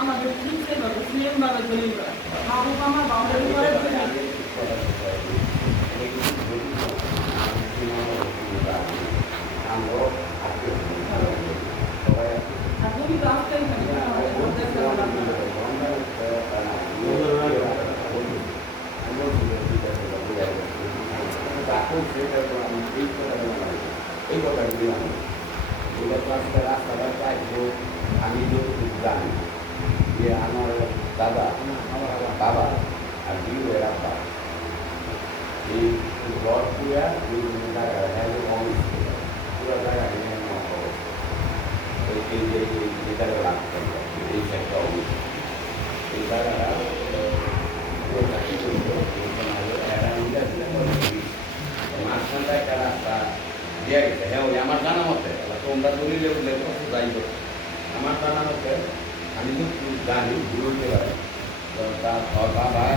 আমাদের ঠিক সেইভাবে সেমভাবে তৈরি করা মাহবুব আমার বাউন্ডারি করে এই কথাগুলি আমি রাস্তাটা চাইবো আমি যতটুকু জানি যে আমার দাদা আমার বাবা আর বিয়ের আব্বা এই ঘর পুরা বিভিন্ন জায়গায় অংশ পুরো জায়গায় এই যে জায়গায় রাখতে এই একটা অংশ এই জায়গাটা মাঝখানটা একটা রাস্তা দেওয়া গেছে হ্যাঁ আমার জানা মতে তোমরা দলিলে উঠলে যাই করো আমার জানা মতে আমি তো জানি ভুল হতে পারে তার বাবা